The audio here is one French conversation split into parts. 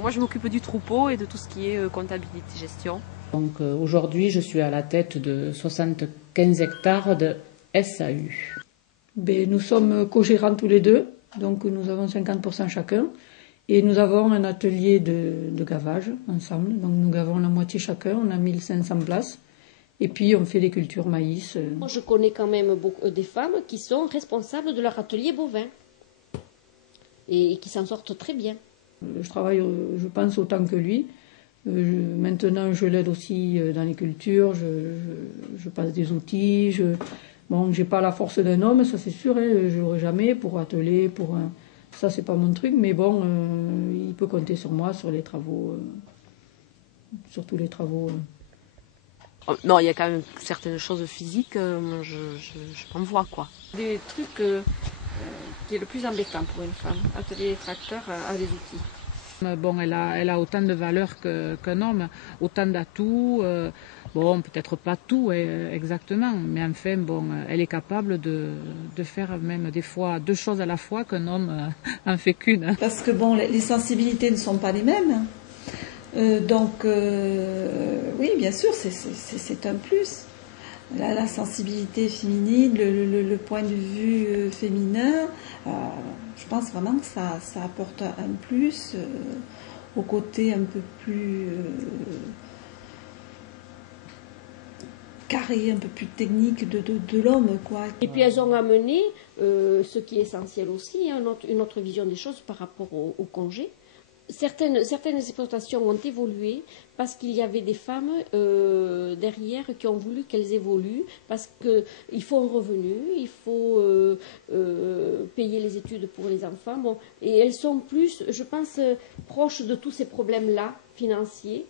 Moi, je m'occupe du troupeau et de tout ce qui est comptabilité, gestion. Donc aujourd'hui, je suis à la tête de 75 hectares de SAU. Nous sommes co-gérants tous les deux, donc nous avons 50% chacun. Et nous avons un atelier de gavage ensemble, donc nous gavons la moitié chacun, on a 1500 places. Et puis on fait des cultures maïs. Moi, je connais quand même des femmes qui sont responsables de leur atelier bovin et qui s'en sortent très bien. Je travaille, je pense, autant que lui. Maintenant, je l'aide aussi dans les cultures, je passe des outils. Bon, j'ai pas la force d'un homme, ça c'est sûr, hein, je l'aurai jamais pour atteler, ça c'est pas mon truc, mais bon, il peut compter sur moi, sur les travaux, sur tous les travaux. Non, il y a quand même certaines choses physiques, je m'en vois quoi. Des trucs qui est le plus embêtant pour une femme, atelier tracteur à des outils. Bon, elle a autant de valeur qu'un homme, autant d'atouts. Bon, peut-être pas tout exactement, mais enfin, bon, elle est capable de faire même des fois 2 choses à la fois qu'un homme en fait qu'une. Parce que bon, les sensibilités ne sont pas les mêmes. Donc, oui, bien sûr, c'est un plus. La sensibilité féminine, le point de vue féminin, je pense vraiment que ça apporte un plus au côté un peu plus carré, un peu plus technique de l'homme, quoi. Et puis elles ont amené, ce qui est essentiel aussi, hein, une autre vision des choses par rapport au congé. Certaines exploitations ont évolué parce qu'il y avait des femmes derrière qui ont voulu qu'elles évoluent, parce qu'il faut un revenu, il faut payer les études pour les enfants. Bon, et elles sont plus, je pense, proches de tous ces problèmes-là, financiers.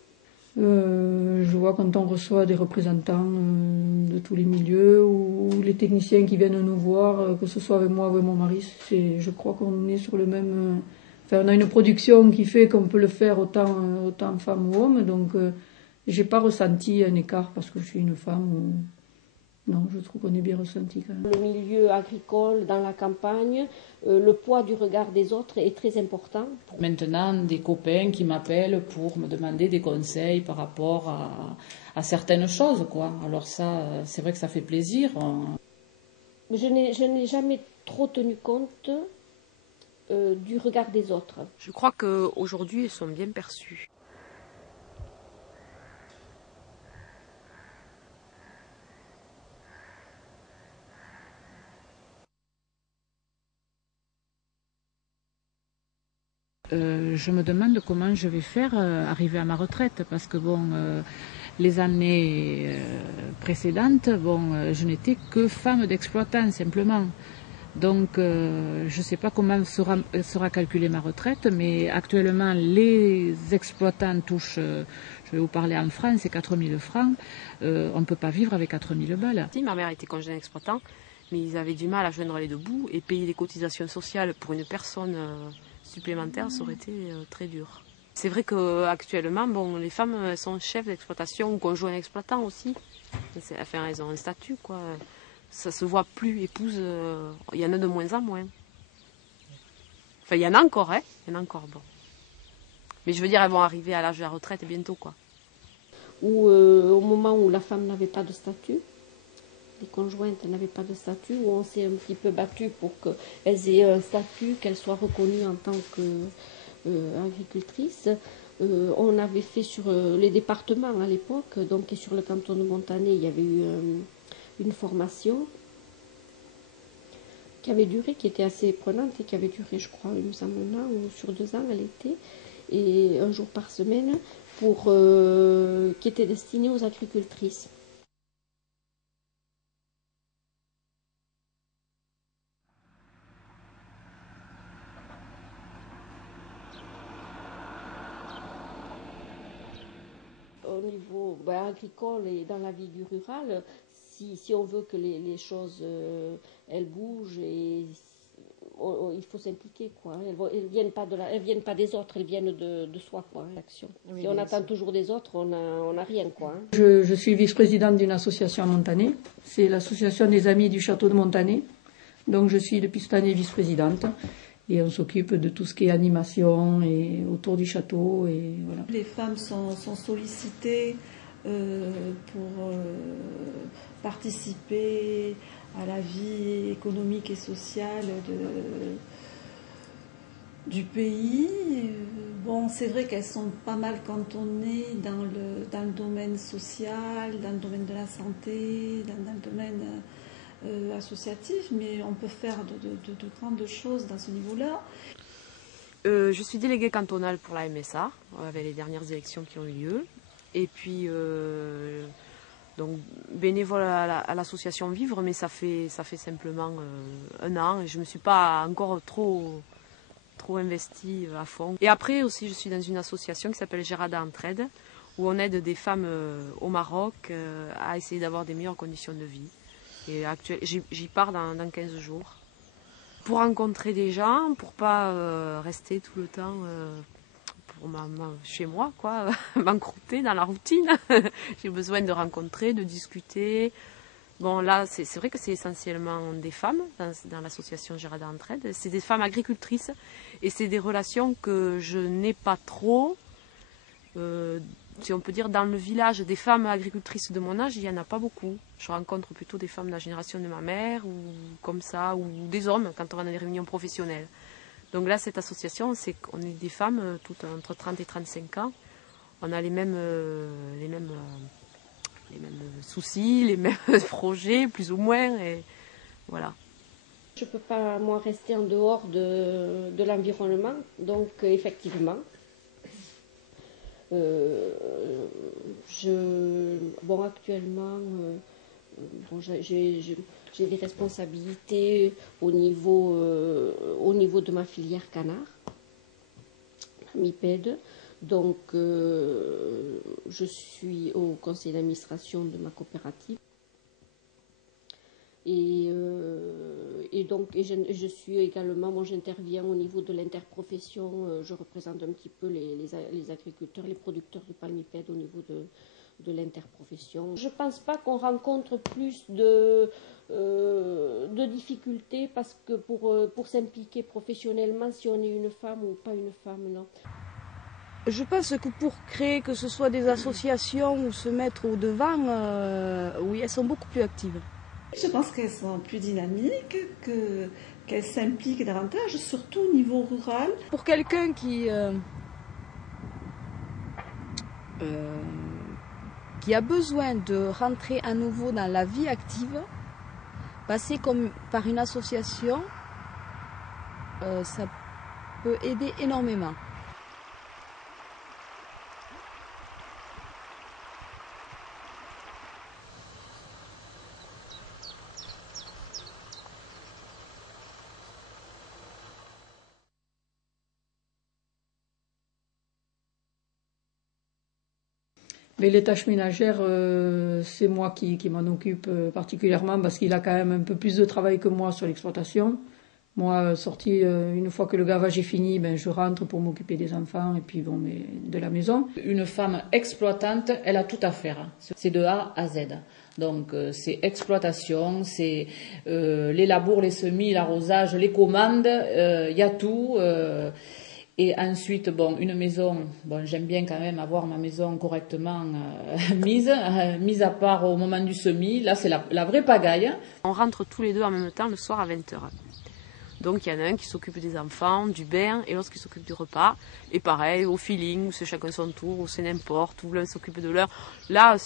Je vois quand on reçoit des représentants de tous les milieux ou les techniciens qui viennent nous voir, que ce soit avec moi ou avec mon mari, je crois qu'on est sur le même... on a une production qui fait qu'on peut le faire autant femme ou homme, donc j'ai pas ressenti un écart parce que je suis une femme. Non, je trouve qu'on est bien ressenti quand même. Le milieu agricole, dans la campagne, le poids du regard des autres est très important. Maintenant, des copains qui m'appellent pour me demander des conseils par rapport à certaines choses, quoi. Alors ça, c'est vrai que ça fait plaisir. Je n'ai jamais trop tenu compte du regard des autres. Je crois qu'aujourd'hui, elles sont bien perçues. Je me demande comment je vais faire arriver à ma retraite, parce que bon, les années précédentes, bon, je n'étais que femme d'exploitant simplement. Donc, je ne sais pas comment sera calculée ma retraite, mais actuellement, les exploitants touchent, je vais vous parler en France, c'est 4 000 francs. On ne peut pas vivre avec 4 000 balles. Si, ma mère était congénée exploitant, mais ils avaient du mal à joindre les deux bouts et payer des cotisations sociales pour une personne supplémentaire, ça aurait été très dur. C'est vrai qu'actuellement, bon, les femmes sont chefs d'exploitation ou conjoints exploitants aussi. Enfin, elles ont un statut, quoi. Ça se voit plus, épouse, il y en a de moins en moins. Enfin, il y en a encore, hein. Il y en a encore, bon. Mais je veux dire, elles vont arriver à l'âge de la retraite bientôt, quoi. Ou au moment où la femme n'avait pas de statut, les conjointes n'avaient pas de statut, où on s'est un petit peu battu pour qu'elles aient un statut, qu'elles soient reconnues en tant qu'agricultrices. On avait fait sur les départements à l'époque, donc et sur le canton de Montané, il y avait eu une formation qui avait duré, qui était assez prenante et qui avait duré, je crois, il me semble un an ou sur 2 ans, elle était, et un jour par semaine, qui était destinée aux agricultrices. Au niveau agricole et dans la vie du rural, si on veut que les choses elles bougent, et il faut s'impliquer, quoi. Elles viennent pas des autres, elles viennent de soi, quoi, l'action. Oui, si on attend toujours des autres, on n'a rien, quoi. Je suis vice-présidente d'une association à Montané, c'est l'association des amis du château de Montané, donc je suis depuis cette année vice-présidente. Et on s'occupe de tout ce qui est animation et autour du château. Et voilà. Les femmes sont sollicitées pour participer à la vie économique et sociale du pays. Bon, c'est vrai qu'elles sont pas mal cantonnées dans le domaine social, dans le domaine de la santé, dans le domaine associatif, mais on peut faire de grandes choses dans ce niveau-là. Je suis déléguée cantonale pour la MSA, avec les dernières élections qui ont eu lieu. Et puis, donc, bénévole à l'association Vivre, mais ça fait simplement 1 an et je ne me suis pas encore trop investie à fond. Et après aussi, je suis dans une association qui s'appelle Gérada Entraide, où on aide des femmes au Maroc à essayer d'avoir des meilleures conditions de vie. Et j'y pars dans 15 jours. Pour rencontrer des gens, pour pas rester tout le temps chez moi, quoi, m'encrouter dans la routine. J'ai besoin de rencontrer, de discuter. Bon, là, c'est vrai que c'est essentiellement des femmes dans l'association Gérada Entraide. C'est des femmes agricultrices et c'est des relations que je n'ai pas trop. Si on peut dire, dans le village, des femmes agricultrices de mon âge, il n'y en a pas beaucoup. Je rencontre plutôt des femmes de la génération de ma mère, ou comme ça, ou des hommes, quand on va dans des réunions professionnelles. Donc là, cette association, c'est qu'on est des femmes, toutes entre 30 et 35 ans. On a les mêmes soucis, les mêmes projets, plus ou moins, et voilà. Je ne peux pas, moi, rester en dehors de l'environnement, donc effectivement... actuellement, j'ai des responsabilités au niveau de ma filière canard, MIPED. Donc, je suis au conseil d'administration de ma coopérative. Je suis également, moi j'interviens au niveau de l'interprofession, je représente un petit peu les agriculteurs, les producteurs du palmipède au niveau de l'interprofession. Je ne pense pas qu'on rencontre plus de difficultés parce que pour s'impliquer professionnellement, si on est une femme ou pas une femme, non. Je pense que pour créer, que ce soit des associations ou se mettre au devant, oui, elles sont beaucoup plus actives. Je pense qu'elles sont plus dynamiques, qu'elles s'impliquent davantage, surtout au niveau rural. Pour quelqu'un qui a besoin de rentrer à nouveau dans la vie active, passer par une association, ça peut aider énormément. Mais les tâches ménagères, c'est moi qui m'en occupe particulièrement parce qu'il a quand même un peu plus de travail que moi sur l'exploitation. Moi, sorti, une fois que le gavage est fini, je rentre pour m'occuper des enfants et puis de la maison. Une femme exploitante, elle a tout à faire. C'est de A à Z. Donc c'est exploitation, c'est les labours, les semis, l'arrosage, les commandes, il y a tout. Et ensuite, une maison, j'aime bien quand même avoir ma maison correctement mise à part au moment du semis. Là, c'est la vraie pagaille. On rentre tous les deux en même temps le soir à 20h. Donc, il y en a un qui s'occupe des enfants, du bain, et l'autre qui s'occupe du repas. Et pareil, au feeling, ou c'est chacun son tour, ou c'est n'importe, ou l'un s'occupe de l'heure. Là,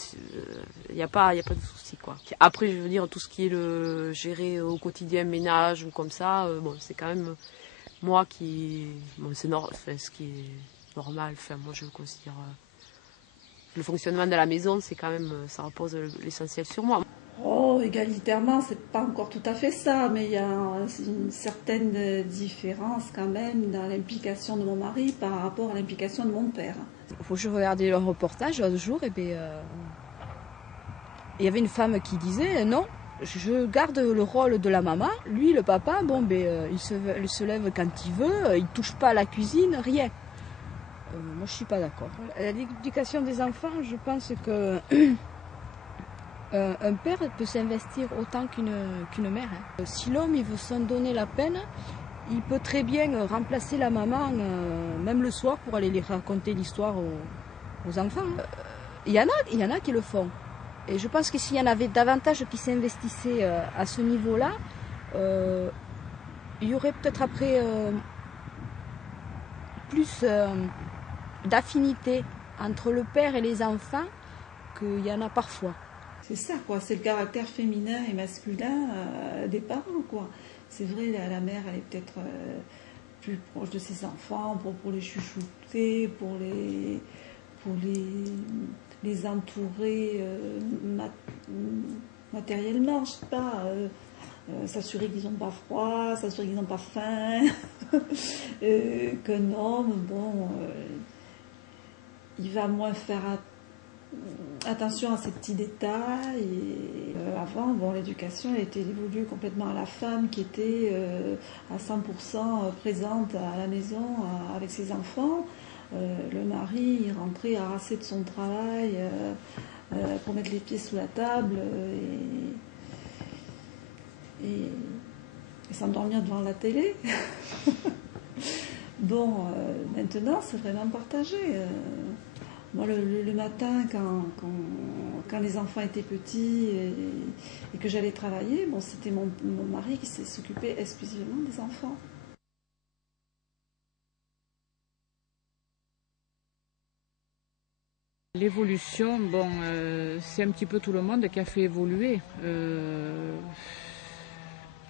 il n'y a pas de souci, quoi. Après, je veux dire, tout ce qui est le gérer au quotidien, ménage, ou comme ça, c'est quand même... Moi c'est ce qui est normal, moi je considère le fonctionnement de la maison, c'est quand même, ça repose l'essentiel sur moi. Oh, égalitairement, c'est pas encore tout à fait ça, mais il y a une certaine différence quand même dans l'implication de mon mari par rapport à l'implication de mon père. Je regardais le reportage l'autre jour, et il y avait une femme qui disait non. Je garde le rôle de la maman. Lui, le papa, il se lève quand il veut, il touche pas à la cuisine, rien. Moi, je suis pas d'accord. L'éducation des enfants, je pense que un père peut s'investir autant qu'une mère. Si l'homme il veut s'en donner la peine, il peut très bien remplacer la maman, même le soir, pour aller lui raconter l'histoire aux enfants. Il y en a qui le font. Et je pense que s'il y en avait davantage qui s'investissaient à ce niveau-là, il y aurait peut-être après plus d'affinité entre le père et les enfants qu'il y en a parfois. C'est ça, quoi. C'est le caractère féminin et masculin des parents, quoi. C'est vrai, la mère, elle est peut-être plus proche de ses enfants pour les chouchouter, pour les entourer matériellement, je sais pas. S'assurer qu'ils n'ont pas froid, s'assurer qu'ils n'ont pas faim. Qu'un homme, bon, il va moins faire attention à ces petits détails. Et, avant, bon, l'éducation elle était dévolue complètement à la femme qui était à 100% présente à la maison avec ses enfants. Le mari, il rentrait harassé de son travail pour mettre les pieds sous la table et s'endormir devant la télé. Bon, maintenant, c'est vraiment partagé. Moi, le matin, quand les enfants étaient petits et que j'allais travailler, bon, c'était mon mari qui s'occupait exclusivement des enfants. L'évolution, bon, c'est un petit peu tout le monde qui a fait évoluer.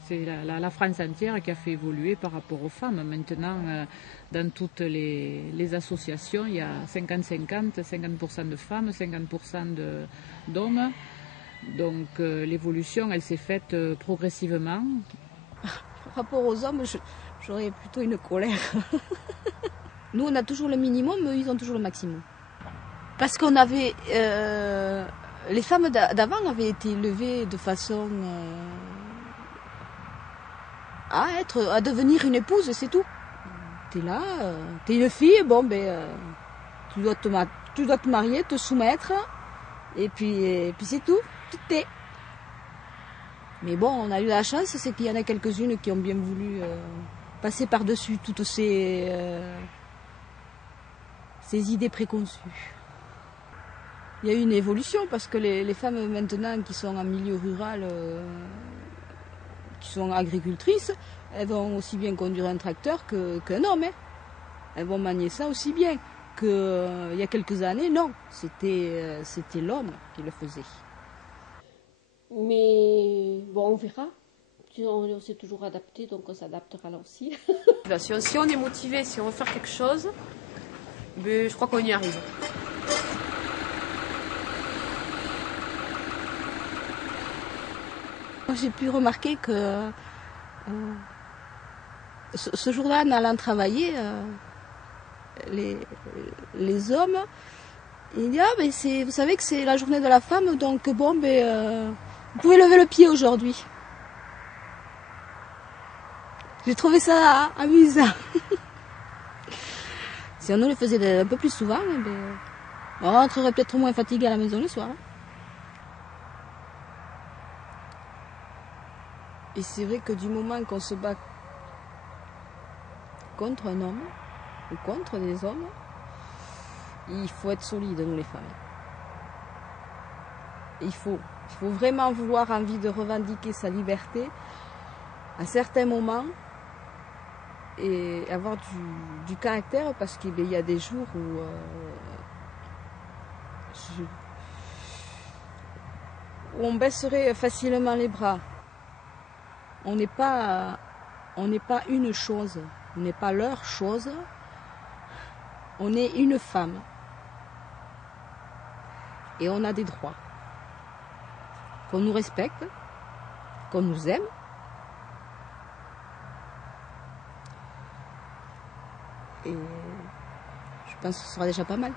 C'est la France entière qui a fait évoluer par rapport aux femmes. Maintenant, dans toutes les associations, il y a 50-50, 50% de femmes, 50% d'hommes. Donc l'évolution, elle s'est faite progressivement. Par rapport aux hommes, j'aurais plutôt une colère. Nous, on a toujours le minimum, eux, ils ont toujours le maximum. Parce qu'on avait... les femmes d'avant avaient été élevées de façon... à devenir une épouse, c'est tout. T'es là, t'es une fille, bon ben tu dois te marier, te soumettre, et puis c'est tout, tout est. Mais bon, on a eu la chance, c'est qu'il y en a quelques-unes qui ont bien voulu passer par-dessus toutes ces idées préconçues. Il y a eu une évolution parce que les femmes maintenant qui sont en milieu rural, qui sont agricultrices, elles vont aussi bien conduire un tracteur qu'un homme. Hein. Elles vont manier ça aussi bien qu'il y a quelques années, non. C'était l'homme qui le faisait. Mais bon, on verra. On s'est toujours adapté, donc on s'adaptera là aussi. Si on est motivé, si on veut faire quelque chose, ben, je crois qu'on y arrive. J'ai pu remarquer que ce jour-là, en allant travailler, les hommes, ils disent « Ah, ben vous savez que c'est la journée de la femme, donc bon, ben, vous pouvez lever le pied aujourd'hui. » J'ai trouvé ça amusant. Si on nous le faisait un peu plus souvent, ben, on rentrerait peut-être moins fatigué à la maison le soir. Et c'est vrai que du moment qu'on se bat contre un homme ou contre des hommes, il faut être solide, nous les femmes. Il faut vraiment avoir envie de revendiquer sa liberté à certains moments et avoir du caractère parce qu'il y a des jours où on baisserait facilement les bras. On n'est pas une chose, on n'est pas leur chose, on est une femme. Et on a des droits. Qu'on nous respecte, qu'on nous aime. Et je pense que ce sera déjà pas mal.